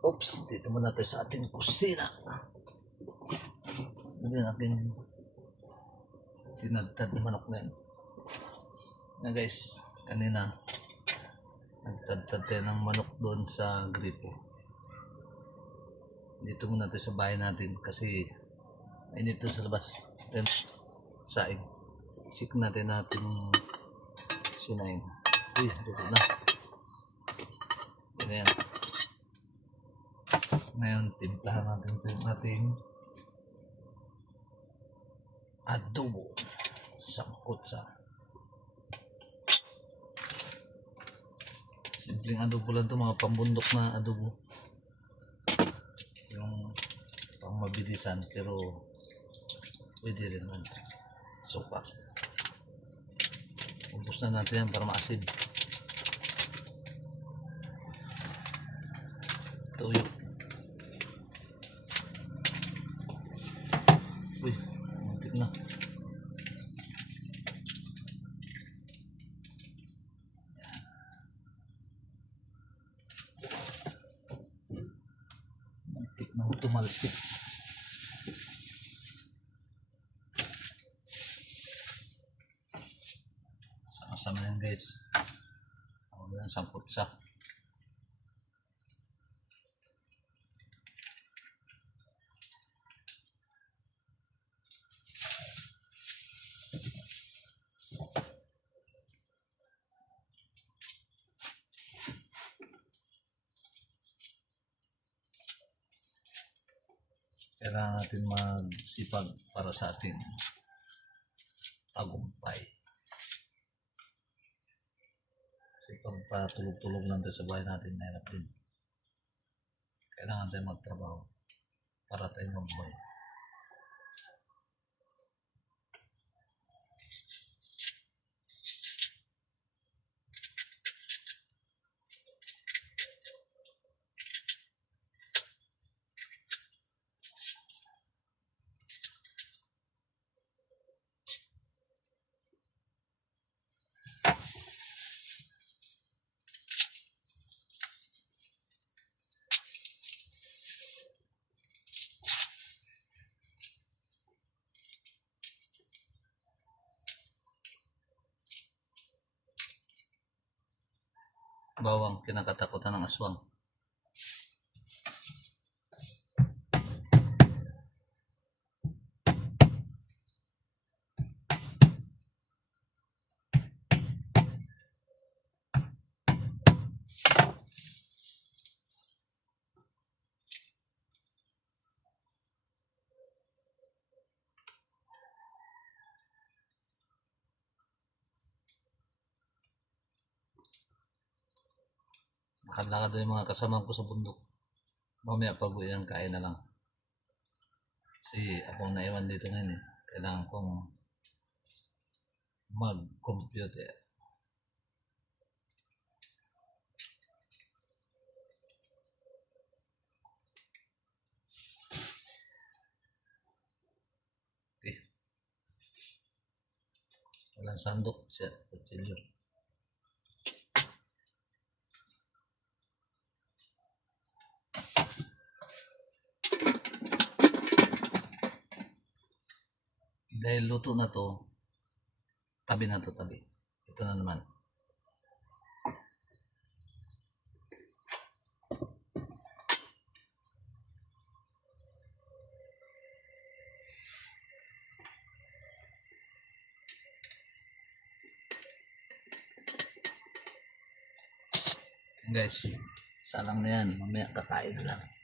Oops, dito muna tayo sa ating kusina. Ano yung aking sinagtad na manok na yan. Na guys, kanina nagtadtad tayo ng manok doon sa gripo. Dito muna tayo sa bahay natin kasi ay dito sa labas. Then, saing. Check natin sinaing. Uy, dito na. Yan yan. Ngayon, timplahan natin ito nating adobo sa kutsa. Simpleng adobo lang ito, mga pambundok na adobo. Yung pang mabilisan, pero pwede rin man. Suka. Ubus na natin yan para maasid. Tuyo. Uy, muntik na. Muntik na tumalsik. Sama-sama yan guys. Ako yan, samput sa. Kailangan natin magsipag para sa ating tagumpay. Kasi pag patulog-tulog lang tayo sa bahay natin, mahirap din. Kailangan tayo magtrabaho para tayo mabuhay. Bawang, kinakatakutan ng aswang. Nakalakad doon yung mga kasama ko sa bundok. Mamaya pag uwian, kain na lang. Kasi akong naiwan dito ngayon eh. Kailangan kong mag-computer. Okay. Walang sandok siya. Kutsilyo. Dahil luto na to, tabi na to, tabi. Ito na naman. Guys, salang na yan. Mamaya kakain na lang.